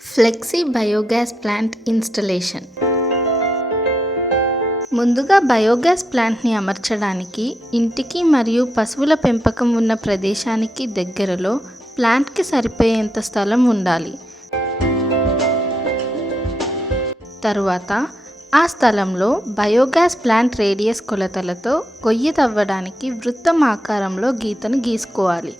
Flexi biogas plant installation. ముందుగా biogas ప్లాంట్ని అమర్చడానికి ఇంటికి మరియు పశువుల పెంపకం ఉన్న ప్రదేశానికి దగ్గరలో ప్లాంట్కి సరిపోయేంత స్థలం ఉండాలి. తరువాత ఆ స్థలంలో బయోగ్యాస్ ప్లాంట్ రేడియస్ కొలతలతో గొయ్యి తవ్వడానికి వృత్తం ఆకారంలో గీతను గీసుకోవాలి.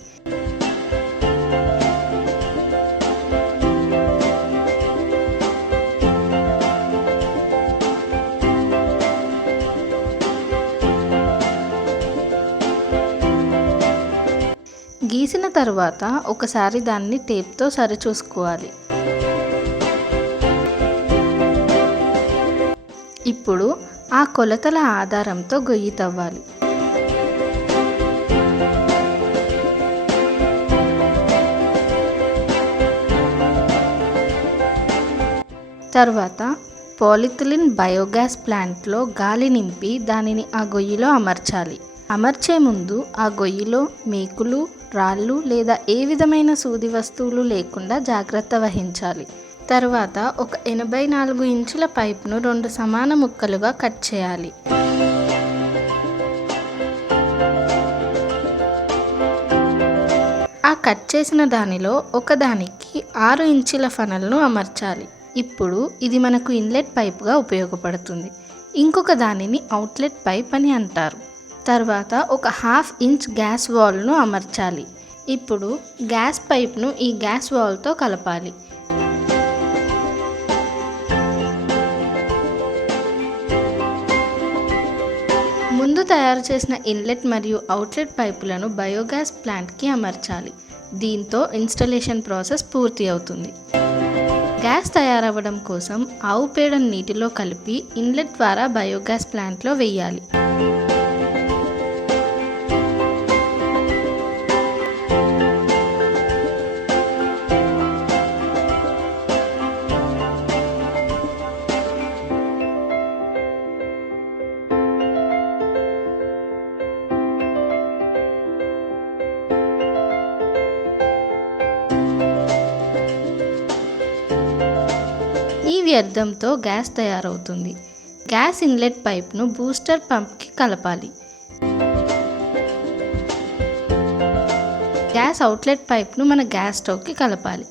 గీసిన తర్వాత ఒకసారి దాన్ని టేప్తో సరిచూసుకోవాలి. ఇప్పుడు ఆ కొలతల ఆధారంతో గొయ్యి తవ్వాలి. తర్వాత పాలిథిలిన్ బయోగ్యాస్ ప్లాంట్లో గాలి నింపి దానిని ఆ గొయ్యిలో అమర్చాలి. అమర్చే ముందు ఆ గొయ్యిలో మేకులు, రాళ్ళు లేదా ఏ విధమైన సూది వస్తువులు లేకుండా జాగ్రత్త వహించాలి. తర్వాత ఒక 84 ఇంచుల పైప్ను 2 సమాన ముక్కలుగా కట్ చేయాలి. ఆ కట్ చేసిన దానిలో ఒకదానికి 6 ఇంచుల ఫనల్ను అమర్చాలి. ఇప్పుడు ఇది మనకు ఇన్లెట్ పైపుగా ఉపయోగపడుతుంది. ఇంకొక దానిని అవుట్లెట్ పైప్ అని అంటారు. తర్వాత ఒక 1/2 ఇంచ్ గ్యాస్ వాల్ను అమర్చాలి. ఇప్పుడు గ్యాస్ పైప్ను ఈ గ్యాస్ వాల్తో కలపాలి. ముందు తయారు చేసిన ఇన్లెట్ మరియు అవుట్లెట్ పైపులను బయోగ్యాస్ ప్లాంట్కి అమర్చాలి. దీంతో ఇన్స్టలేషన్ ప్రాసెస్ పూర్తి అవుతుంది. గ్యాస్ తయారవ్వడం కోసం ఆవు పేడను నీటిలో కలిపి ఇన్లెట్ ద్వారా బయోగ్యాస్ ప్లాంట్లో వేయాలి. ఈ వ్యర్థంతో గ్యాస్ తయారవుతుంది. గ్యాస్ ఇన్లెట్ పైప్ను బూస్టర్ పంప్కి కలపాలి. గ్యాస్ అవుట్లెట్ పైప్ను మన గ్యాస్ స్టవ్కి కలపాలి.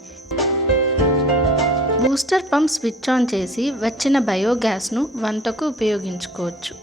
బూస్టర్ పంప్ స్విచ్ ఆన్ చేసి వచ్చిన బయోగ్యాస్ను వంటకు ఉపయోగించుకోవచ్చు.